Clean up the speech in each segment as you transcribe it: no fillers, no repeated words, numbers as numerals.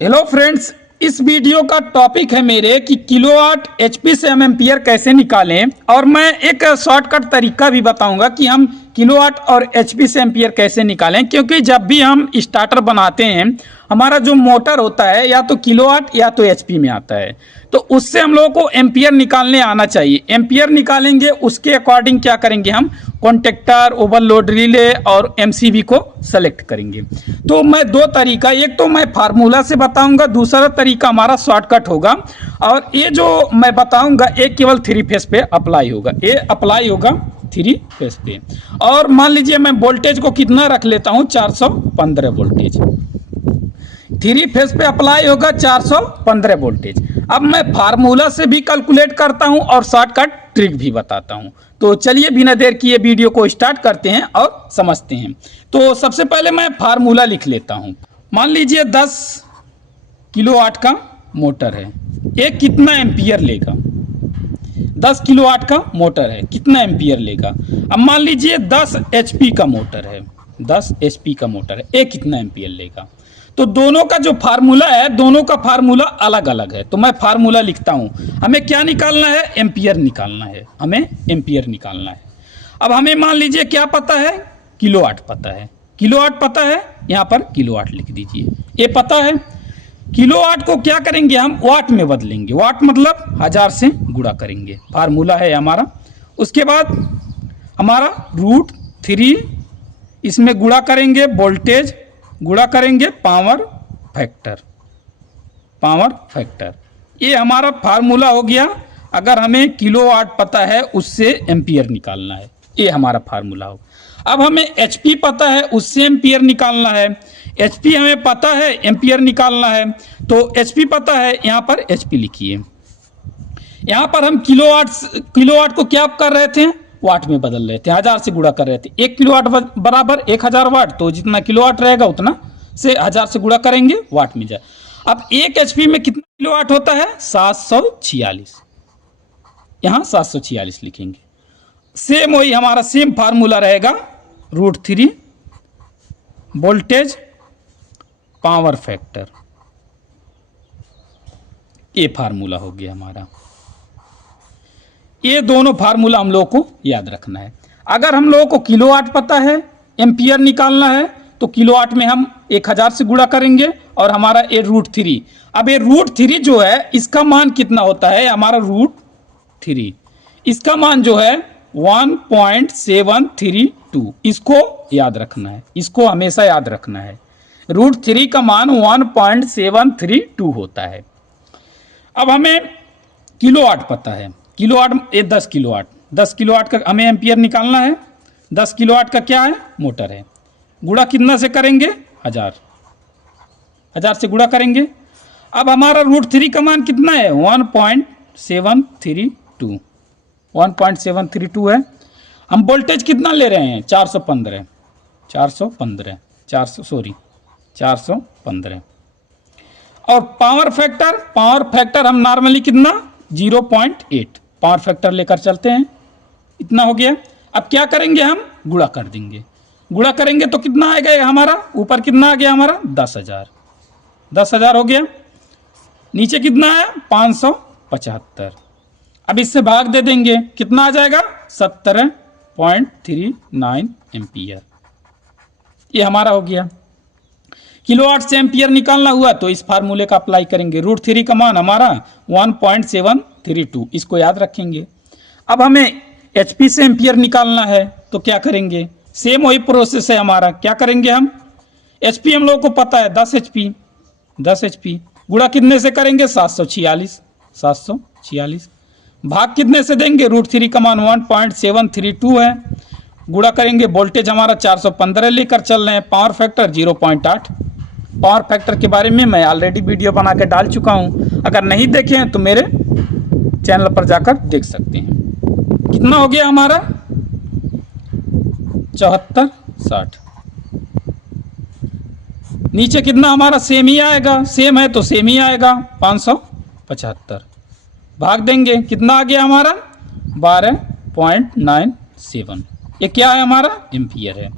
Hello friends, इस video का topic है मेरे कि किलोवाट एचपी से हम एम्पियर कैसे निकालें। और मैं एक शॉर्टकट तरीका भी बताऊंगा कि हम किलोवाट और एचपी से एम्पियर कैसे निकालें, क्योंकि जब भी हम स्टार्टर बनाते हैं हमारा जो मोटर होता है या तो किलोवाट या तो एचपी में आता है, तो उससे हम लोगों को एम्पियर निकालने आना चाहिए। एम्पियर निकालेंगे उसके अकॉर्डिंग क्या करेंगे, हम कॉन्टेक्टर, ओवरलोड रिले और एमसीबी को सेलेक्ट करेंगे। तो मैं दो तरीका, एक तो मैं फार्मूला से बताऊंगा, दूसरा तरीका हमारा शॉर्टकट होगा। और ये जो मैं बताऊंगा ये केवल 3 फेस पे अप्लाई होगा, ये अप्लाई होगा 3 फेस पे। और मान लीजिए मैं वोल्टेज को कितना रख लेता हूँ, 415 वोल्टेज 3 फेस पे अप्लाई होगा, 415 वोल्टेज। अब मैं फार्मूला से भी कैलकुलेट करता हूं और शॉर्टकट ट्रिक भी बताता हूं। तो चलिए बिना देर किए वीडियो को स्टार्ट करते हैं और समझते हैं। तो सबसे पहले मैं फार्मूला लिख लेता हूं। मान लीजिए 10 किलोवाट का मोटर है, ये कितना एम्पियर लेगा। 10 किलोवाट का मोटर है, कितना एम्पियर लेगा। अब मान लीजिए 10 एचपी का मोटर है, 10 एचपी का मोटर है, ये कितना एम्पियर लेगा। तो दोनों का जो फार्मूला है, दोनों का फार्मूला अलग अलग है। तो मैं फार्मूला लिखता हूं। हमें क्या निकालना है, एम्पियर निकालना है, हमें एम्पियर निकालना है। अब हमें मान लीजिए क्या पता है, किलोवाट पता है, किलोवाट पता है, यहां पर किलोवाट लिख दीजिए। ये पता है। किलोवाट को क्या करेंगे, हम वाट में बदलेंगे। वाट मतलब 1000 से गुणा करेंगे, फार्मूला है हमारा। उसके बाद हमारा √3, इसमें गुणा करेंगे वोल्टेज, गुणा करेंगे पावर फैक्टर, पावर फैक्टर। ये हमारा फार्मूला हो गया। अगर हमें किलोवाट पता है उससे एम्पियर निकालना है, ये हमारा फार्मूला हो। अब हमें एचपी पता है, उससे एम्पियर निकालना है। एचपी हमें पता है, एम्पियर निकालना है। तो एचपी पता है, यहाँ पर एचपी लिखिए। यहाँ पर हम किलोवाट को क्या कर रहे थे, वाट में बदल रहे थे, 1000 से गुणा कर रहे थे। 1 किलोवाट बराबर 1000 वाट, तो जितना किलोवाट रहेगा उतना से 1000 से गुणा करेंगे, वाट में जाए। अब 1 एचपी में कितना किलोवाट होता है, 746। यहाँ 746 लिखेंगे। सेम वही हमारा सेम फार्मूला रहेगा, √3 वोल्टेज पावर फैक्टर, ये फार्मूला हो गया हमारा। ये दोनों फार्मूला हम लोगों को याद रखना है। अगर हम लोगों को किलोवाट पता है, एम्पियर निकालना है, तो किलोवाट में हम 1000 से गुणा करेंगे और हमारा ये √3। अब ये √3 जो है इसका मान कितना होता है, हमारा √3 इसका मान जो है 1.732। इसको याद रखना है, इसको हमेशा याद रखना है। √3 का मान 1.732 होता है। अब हमें किलोवाट पता है, किलोवाट ये 10 किलोवाट, 10 किलोवाट का हमें एम्पियर निकालना है। 10 किलोवाट का क्या है, मोटर है। गुणा कितना से करेंगे, 1000 से गुणा करेंगे। अब हमारा √3 का मान कितना है, 1.732, 1.732 है। हम वोल्टेज कितना ले रहे हैं, 415, 415। और पावर फैक्टर हम नॉर्मली कितना, 0.8 पावर फैक्टर लेकर चलते हैं। इतना हो गया। अब क्या करेंगे, हम गुणा कर देंगे। गुणा करेंगे तो कितना आएगा हमारा, ऊपर कितना आ गया हमारा, 10,000, 10,000 हो गया। नीचे कितना है, 575। अब इससे भाग दे देंगे, कितना आ जाएगा, 17.39 एम्पियर। ये हमारा हो गया। किलोवाट से एम्पियर निकालना हुआ तो इस फार्मूले का अप्लाई करेंगे। √3 का मान हमारा 1.732, इसको याद रखेंगे। अब हमें एचपी से एम्पियर निकालना है तो क्या करेंगे, सेम वही प्रोसेस है हमारा। क्या करेंगे, हम एचपी हम लोगों को पता है 10 एचपी गुणा कितने से करेंगे, 746। भाग कितने से देंगे, √3 का मान 1.732 है। गुणा करेंगे, वोल्टेज हमारा 415 लेकर चल रहे हैं, पावर फैक्टर 0.8। पावर फैक्टर के बारे में मैं ऑलरेडी वीडियो बना के डाल चुका हूं, अगर नहीं देखे हैं तो मेरे चैनल पर जाकर देख सकते हैं। कितना हो गया हमारा, 7460। नीचे कितना हमारा सेम ही आएगा, सेम है तो सेम ही आएगा, 575। भाग देंगे, कितना आ गया हमारा, 12.97। ये क्या है हमारा, एम्पियर है।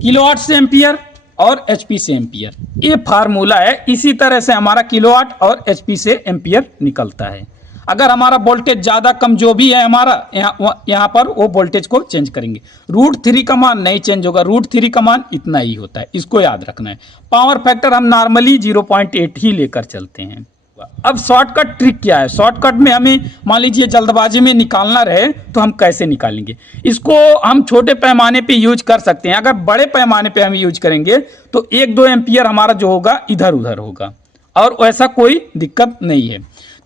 किलोवाट से एम्पियर और एचपी से एम्पियर। ये फार्मूला है। इसी तरह से हमारा किलोवाट और एचपी से एम्पियर निकलता है। अगर हमारा वोल्टेज ज़्यादा कम जो भी है हमारा यहाँ पर वो वोल्टेज को चेंज करेंगे। √3 का मान नहीं चेंज होगा, √3 का मान इतना ही होता है, इसको याद रखना है। पावर फैक्टर हम नॉर्मली 0.8 ही लेकर चलते हैं। अब शॉर्टकट ट्रिक क्या है? शॉर्टकट में हमें मान लीजिए जल्दबाजी में निकालना रहे तो हम कैसे निकालेंगे? इसको हम छोटे पैमाने पे यूज कर सकते हैं। अगर बड़े पैमाने पे हम यूज करेंगे तो 1-2 एम्पियर हमारा जो होगा इधर उधर होगा और ऐसा कोई दिक्कत नहीं है।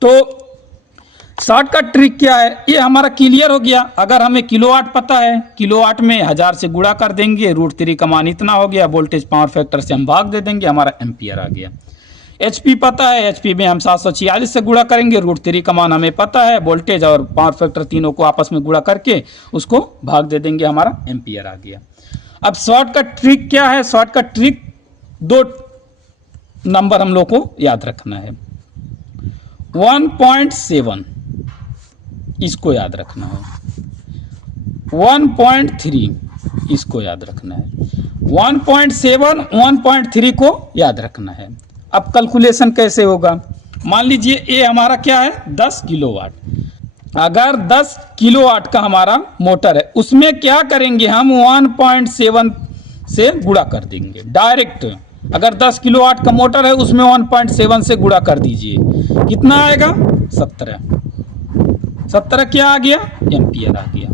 तो शॉर्टकट ट्रिक क्या है ये हमारा क्लियर हो गया। अगर हमें किलोवाट पता है, किलोवाट में 1000 से गुणा कर देंगे, √3 का मान इतना हो गया, वोल्टेज पावर फैक्टर से हम भाग दे देंगे, हमारा एम्पियर आ गया। एचपी पता है, एचपी में हम 746 से गुणा करेंगे, √3 का मान हमें पता है, वोल्टेज और पावर फैक्टर तीनों को आपस में गुणा करके उसको भाग दे देंगे, हमारा एम्पियर आ गया। अब शॉर्टकट ट्रिक क्या है? शॉर्टकट ट्रिक 2 नंबर हम लोग को याद रखना है। 1.7 इसको याद रखना है, 1.3 इसको याद रखना है, 1.7 1.3 को याद रखना है। अब कैलकुलेशन कैसे होगा? मान लीजिए ये हमारा क्या है 10 किलोवाट। अगर 10 किलोवाट का हमारा मोटर है उसमें क्या करेंगे हम 1.7 से गुणा कर देंगे डायरेक्ट। अगर 10 किलोवाट का मोटर है उसमें 1.7 से गुणा कर दीजिए, कितना आएगा 17 क्या आ गया? एम्पियर आ गया।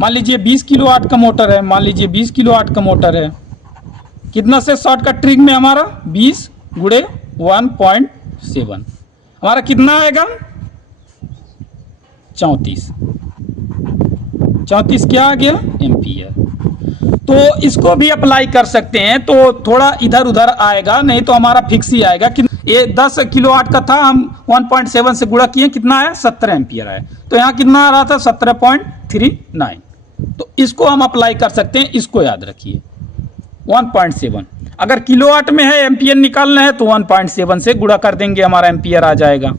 मान लीजिए 20 किलोवाट का मोटर है, मान लीजिए 20 किलोवाट का मोटर है, कितना से शॉर्टकट ट्रिक में हमारा 20 गुणे 1.7 हमारा कितना आएगा 34 क्या आ गया? एम्पियर। तो इसको भी अप्लाई कर सकते हैं, तो थोड़ा इधर उधर आएगा, नहीं तो हमारा फिक्स ही आएगा कि ये 10 किलोवाट का था, हम 1.7 से गुणा किए, कितना आया 17 एम्पियर आया। तो यहाँ कितना आ रहा था 17.39। तो इसको हम अप्लाई कर सकते हैं, इसको याद रखिए 1.7। अगर किलोवाट में है एम्पियर निकालना है तो 1.7 से गुणा कर देंगे, हमारा एम्पियर आ जाएगा।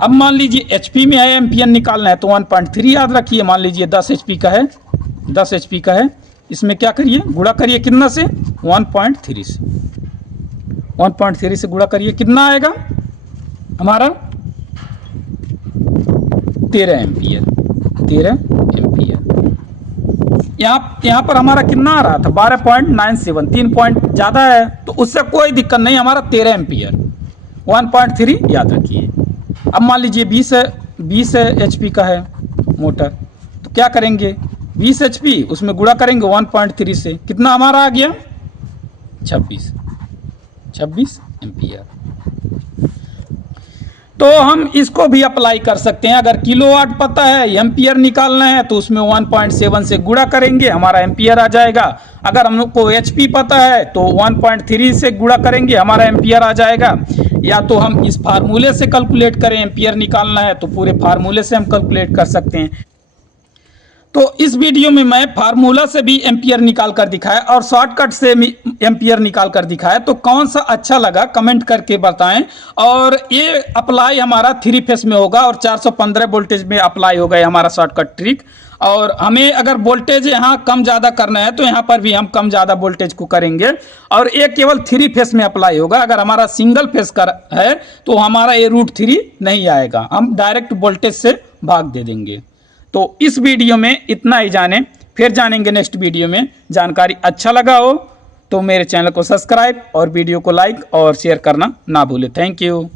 अब मान लीजिए एचपी में है एम्पियर निकालना है तो 1.3 याद रखिए। मान लीजिए 10 एचपी का है, 10 एचपी का है, इसमें क्या करिए गुणा करिए, कितना से 1.3 से, 1.3 से गुणा करिए, कितना आएगा हमारा 13 एम्पियर। 13 एम्पियर। यहाँ पर हमारा कितना आ रहा था 12.97, 3 पॉइंट ज़्यादा है तो उससे कोई दिक्कत नहीं, हमारा 13 एम्पियर 1.3 याद रखिए। अब मान लीजिए 20 एचपी का है मोटर, तो क्या करेंगे 20 एचपी उसमें गुणा करेंगे 1.3 से, कितना हमारा आ गया 26 एम्पियर। तो हम इसको भी अप्लाई कर सकते हैं। अगर किलोवाट पता है, एम्पियर निकालना है तो उसमें 1.7 से गुणा करेंगे, हमारा एम्पियर आ जाएगा। अगर हम लोग को एचपी पता है तो 1.3 से गुणा करेंगे, हमारा एम्पियर आ जाएगा। या तो हम इस फार्मूले से कैलकुलेट करें, एम्पियर निकालना है तो पूरे फार्मूले से हम कैलकुलेट कर सकते हैं। तो इस वीडियो में मैं फार्मूला से भी एम्पियर निकाल कर दिखाया और शॉर्टकट से एम्पियर निकाल कर दिखाया, तो कौन सा अच्छा लगा कमेंट करके बताएं। और ये अप्लाई हमारा 3 फेस में होगा और 415 वोल्टेज में अप्लाई होगा हमारा शॉर्टकट ट्रिक। और हमें अगर वोल्टेज यहाँ कम ज़्यादा करना है तो यहाँ पर भी हम कम ज़्यादा वोल्टेज को करेंगे और ये केवल 3 फेस में अप्लाई होगा। अगर हमारा सिंगल फेस का है तो हमारा ये √3 नहीं आएगा, हम डायरेक्ट वोल्टेज से भाग दे देंगे। तो इस वीडियो में इतना ही जाने, फिर जानेंगे नेक्स्ट वीडियो में। जानकारी अच्छा लगा हो तो मेरे चैनल को सब्सक्राइब और वीडियो को लाइक और शेयर करना ना भूलें। Thank you.